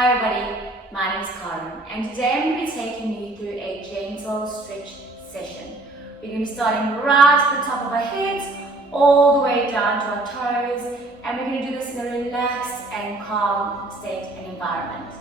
Hi everybody, my name is Karen and today I'm going to be taking you through a gentle stretch session. We're going to be starting right at the top of our heads all the way down to our toes, and we're going to do this in a relaxed and calm state and environment.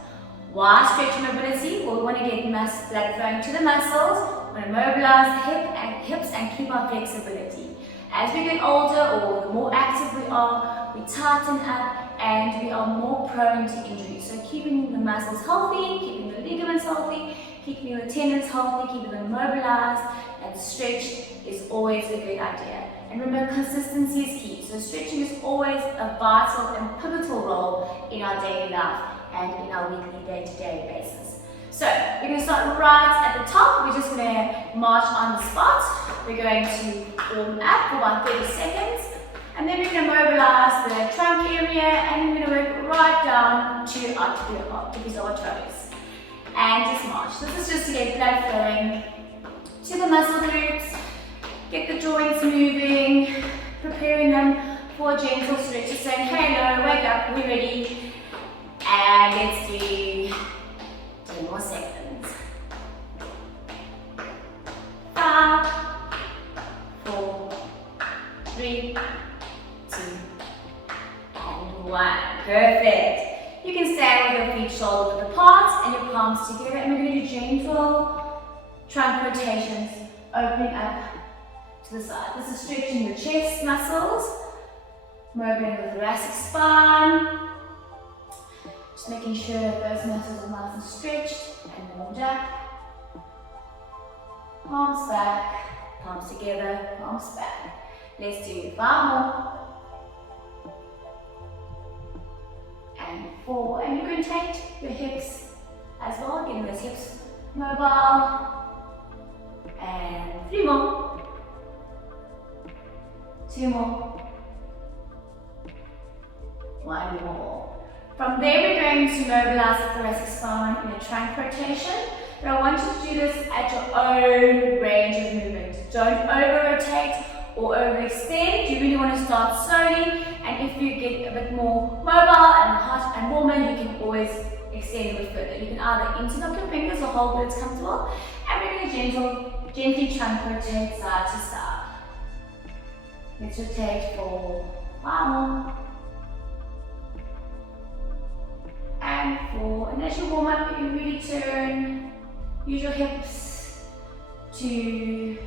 Why stretch mobility? Well, we want to get blood flowing to the muscles, we want to mobilize the hips and keep our flexibility. As we get older, or the more active we are, we tighten up and we are more prone to injury. So keeping the muscles healthy, keeping the ligaments healthy, keeping the tendons healthy, keeping them mobilized and stretched is always a good idea. And remember, consistency is key. So stretching is always a vital and pivotal role in our daily life and in our weekly day-to-day basis. So we're going to start right at the top. We're just going to march on the spot. We're going to warm up for about 30 seconds. And then we're going to mobilize the trunk area and we're going to work right down to our tips of our toes. And just march. This is just to get blood flowing to the muscle groups, get the joints moving, preparing them for a gentle stretch. Just saying, hello, wake up, we're ready. And let's do 10 more seconds. 5, 4, 3, 2, and 1. Perfect. You can stand with your feet shoulder width apart and your palms together, and we're going to do gentle trunk rotations, opening up to the side. This is stretching your chest muscles, mobilizing the thoracic spine. Just making sure that those muscles are nice and stretched and warmed up. Palms back, palms together, palms back. Let's do 5 more. And 4. And you can rotate your hips as well, getting those hips mobile. And 3 more. 2 more. 1 more. From there, we're going to mobilize the thoracic spine in a trunk rotation. But I want you to do this at your own range of movement. Don't over-rotate or overextend. You really want to start slowly. And if you get a bit more mobile and hot and warmer, you can always extend a bit further. You can either interlock your fingers or hold where it's comfortable. And we're going to gently trunk rotate side to side. Let's rotate for 5 more. And 4. And as you warm up, you can really turn, use your hips to,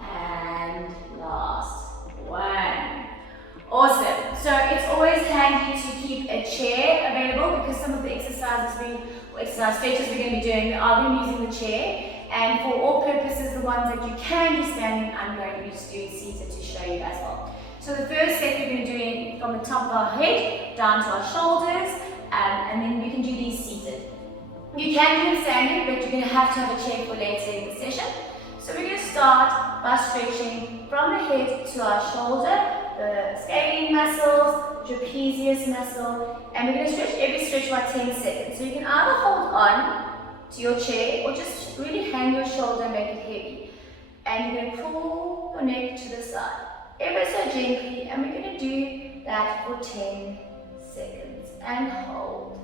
and last 1. Awesome. So it's always handy to keep a chair available because some of the exercise stretches we're going to be doing are going to be using the chair. And for all purposes, the ones that you can be standing, I'm going to be just doing seated to show you as well. So the first set we're going to be doing from the top of our head down to our shoulders, and then we can do these seated. You can do them standing, but you're going to have a chair for later in the session. So we're going to start by stretching from the head to our shoulder, the scalene muscles, trapezius muscle, and we're going to stretch every stretch about 10 seconds. So you can either hold on to your chair or just really hang your shoulder and make it heavy. And you're going to pull your neck to the side, ever so gently, and we're going to do that for 10 seconds and hold.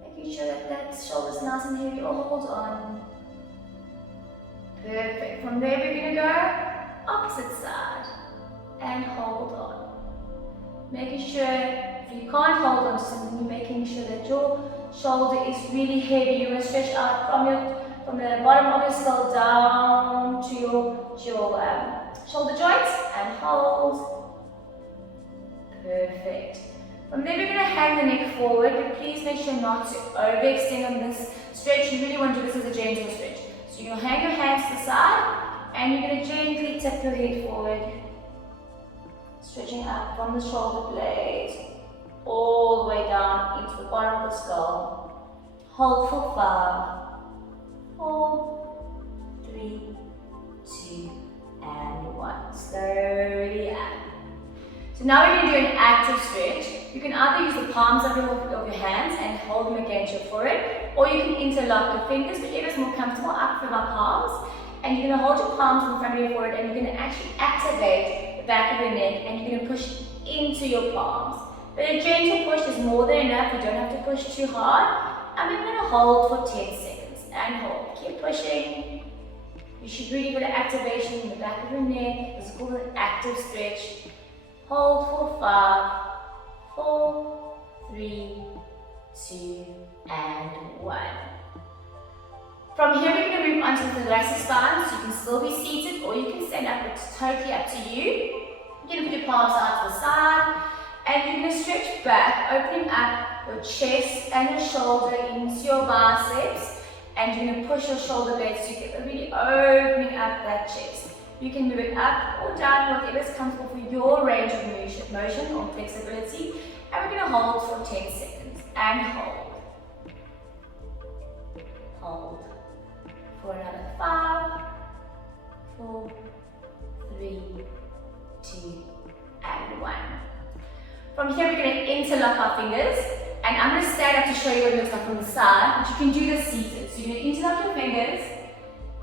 Making sure that that shoulder's nice and heavy, or hold on. Perfect. From there we're going to go opposite side and hold on. Making sure, if you can't hold on to something, you're making sure that your shoulder is really heavy. You want to stretch out from the bottom of your skull down to your shoulder joints and hold. Perfect. From there we're going to hang the neck forward, but please make sure not to overextend on this stretch. You really want to do this as a gentle stretch. So you're going to hang your hands to the side and you're going to gently tip your head forward, stretching out from the shoulder blades all the way down into the bottom of the skull. Hold for 5, 4, 3, 2, and 1. Slowly up. So now we're going to do an active stretch. You can either use the palms of your hands and hold them against your forehead, or you can interlock your fingers, whichever is more comfortable. I prefer my palms. And you're going to hold your palms in front of your forehead, and you're going to actually activate the back of your neck, and you're going to push into your palms. But a gentle push is more than enough. You don't have to push too hard. And we're going to hold for 10 seconds. And hold. Keep pushing. You should really get an activation in the back of your neck. This is called an active stretch. Hold for 5, 4, 3, 2, and 1. From here, we're going to move on to the thoracic spine. So you can still be seated or you can stand up. It's totally up to you. You're going to put your palms out to the side. And you're going to stretch back, opening up your chest and your shoulder into your biceps. And you're going to push your shoulder blades together, really opening up that chest. You can move it up or down, whatever is comfortable for your range of motion or flexibility. And we're going to hold for 10 seconds. And hold. Hold. For another 5, 4, 3, 2, and 1. From here, we're going to interlock our fingers, and I'm going to stand up to show you what it looks like from the side, but you can do this seated. So you're going to interlock your fingers,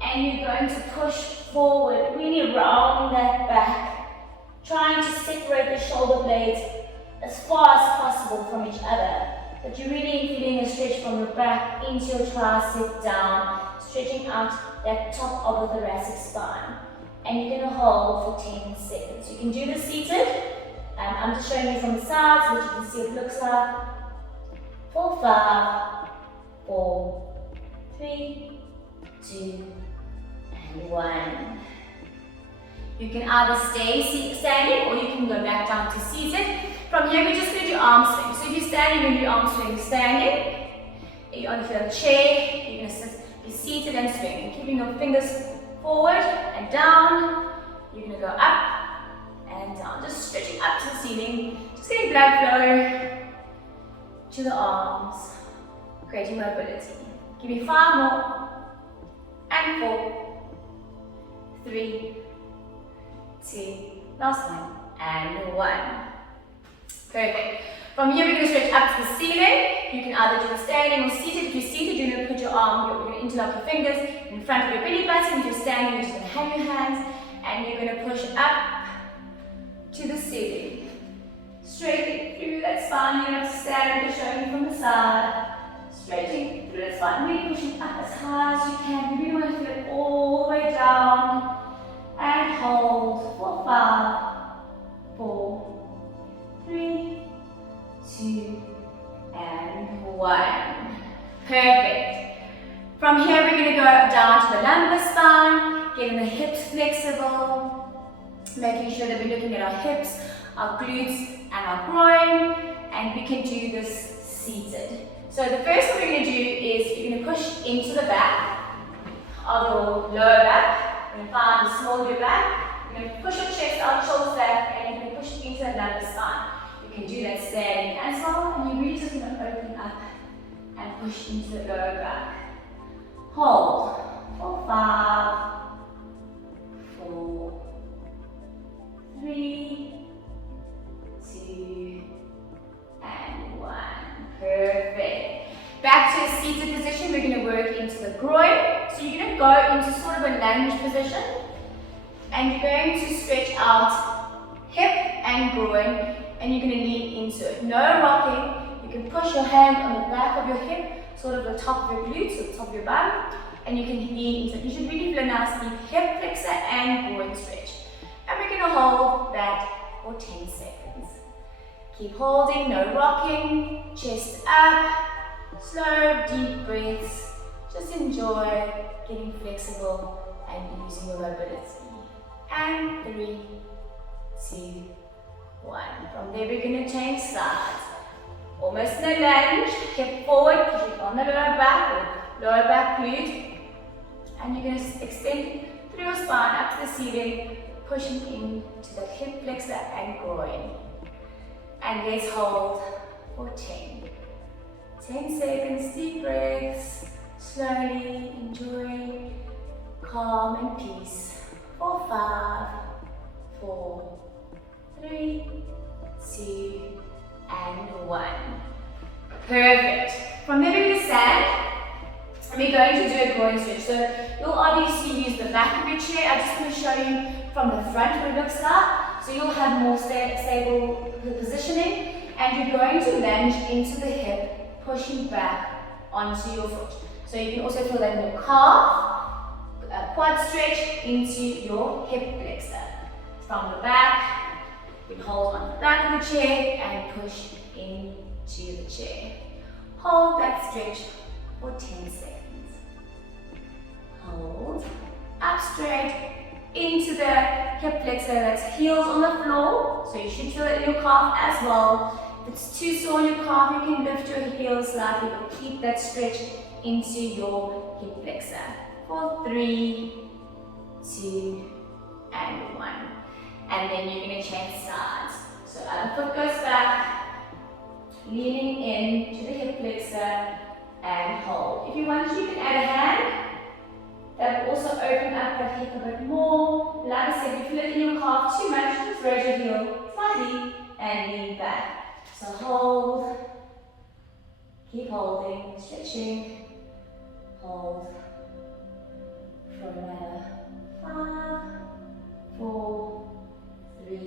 and you're going to push forward, really round that back, trying to separate the shoulder blades as far as possible from each other. But you're really feeling a stretch from your back into your tricep down, stretching out that top of the thoracic spine. And you're going to hold for 10 seconds. You can do this seated. I'm just showing you from the side so that you can see what it looks like. For 5, 4, 3, 2, and 1. You can either stay standing or you can go back down to seated. From here, we're just going to do arm swings. So if you're standing, you're going to do arm swings standing. If you're on a chair, you're going to be seated and swing. Keeping your fingers forward and down. You're going to go up and down, just stretching up to the ceiling, just getting blood flow to the arms, creating mobility. Give me 5 more, and 4, 3, 2, last one, and 1. Perfect. From here, we're going to stretch up to the ceiling. You can either do the standing or seated. If you're seated, you're going to put your arm, you're going to interlock your fingers in front of your belly button. If you're standing, you're just going to have your hands, and you're going to push up to the ceiling. Straight through that spine. You're going to stand and show you from the side. Straightening through that spine. Really pushing up as high as you can. You really want to feel it all the way down. And hold for 5, 4, 3, 2, and 1. Perfect. From here, we're going to go down to the lumbar spine, getting the hips flexible. Making sure that we're looking at our hips, our glutes, and our groin, and we can do this seated. So the first thing we're going to do is you're going to push into the back of your lower back. You're going to find the small of your back. You're going to push your chest out, shoulders back, and you're going to push into that lumbar spine. You can do that standing as well, and you're really just going to open up and push into the lower back. Hold for 5, 4, 3, 2, and 1. Perfect. Back to a seated position, we're going to work into the groin. So you're going to go into sort of a lunge position. And you're going to stretch out hip and groin. And you're going to lean into it. No rocking. You can push your hand on the back of your hip, sort of the top of your glutes, or the top of your bum. And you can lean into it. You should really feel a nice deep hip flexor and groin stretch. And we're going to hold that for 10 seconds. Keep holding, no rocking, chest up, slow, deep breaths. Just enjoy getting flexible and using your mobility. And 3, 2, 1. From there, we're going to change sides. Almost in a lunge, hip forward, pushing on the lower back or lower back glute. And you're going to extend through your spine up to the ceiling, pushing into that hip flexor and groin. And let's hold for 10. 10 seconds, deep breaths, slowly enjoy calm and peace. For 5, 4, 3, 2, and 1. Perfect. From there we're going to stand. We're going to do a groin stretch. So you'll obviously use the back of your chair. I'm just going to show you from the front what it looks like. so you'll have more stable positioning, and you're going to lunge into the hip, pushing back onto your foot. So you can also feel that in your calf, quad stretch into your hip flexor. From the back, you can hold on the back of the chair and push into the chair. Hold that stretch for 10 seconds. Hold, up straight, into the hip flexor, that's heels on the floor, so you should feel it in your calf as well. If it's too sore in your calf, you can lift your heels slightly, but keep that stretch into your hip flexor. For 3, 2, and 1. And then you're going to change sides. So other foot goes back, leaning in to the hip flexor, and hold. If you want, you can add a hand. That will also open up that hip a bit more. Like I said, if you feel it in your calf too much, just raise your heel slightly and lean back. So hold, keep holding, stretching, hold for another 5, 4, 3,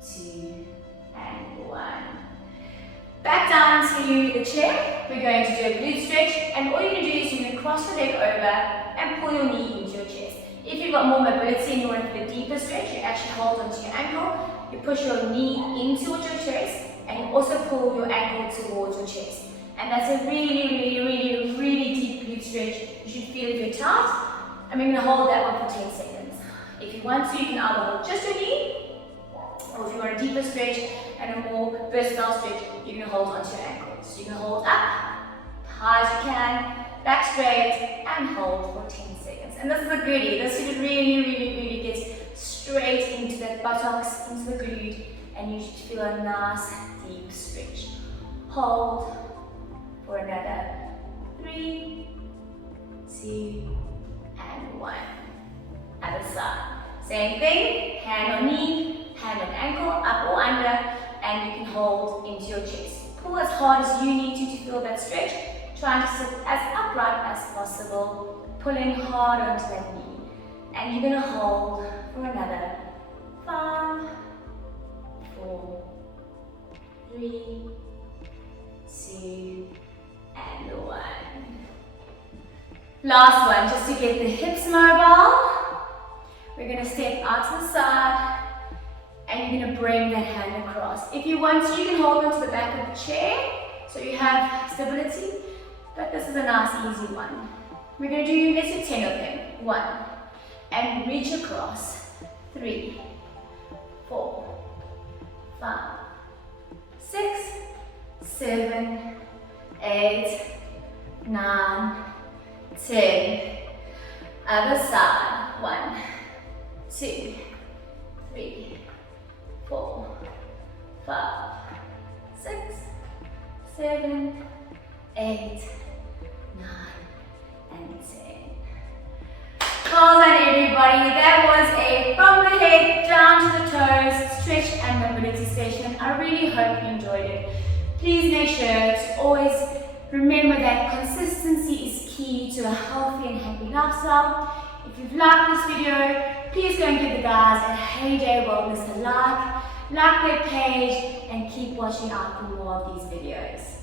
2, and 1. Back down to the chair. We're going to do a glute stretch, and all you're going to do is you're going to cross your leg over and pull your knee into your chest. If you've got more mobility and you want to do a deeper stretch, you actually hold onto your ankle, you push your knee in towards your chest, and you also pull your ankle towards your chest. And that's a really deep glute stretch. You should feel if you're tight. And we're going to hold that one for 10 seconds. If you want to, you can either hold just your knee, or if you want a deeper stretch and a more versatile stretch, you're going to hold onto your ankle. So you can hold up, high as you can, back straight, and hold for 10 seconds. And this is a goodie. This should really get straight into that buttocks, into the glute, and you should feel a nice deep stretch. Hold for another 3, 2, and 1. Other side. Same thing, hand on knee, hand on ankle, up or under, and you can hold into your chest. Pull as hard as you need to feel that stretch. Trying to sit as upright as possible, pulling hard onto that knee. And you're going to hold for another 5, 4, 3, 2, and 1. Last one, just to get the hips mobile. We're going to step out to the side, and you're going to bring that hand across. If you want to, you can hold onto the back of the chair, so you have stability. But this is a nice easy one. We're going to do, let's do 10 of them. 1. And reach across. 3, 4, 5, 6, 7, 8, 9, 10. Other side. 1, 2, 3, 4, 5, 6, 7, 8, 9, and 10. Well done, everybody. That was a from the head down to the toes stretch and mobility session. I really hope you enjoyed it. Please make sure to always remember that consistency is key to a healthy and happy lifestyle. If you've liked this video, please go and give the guys at Heyday Wellness a like their page, and keep watching out for more of these videos.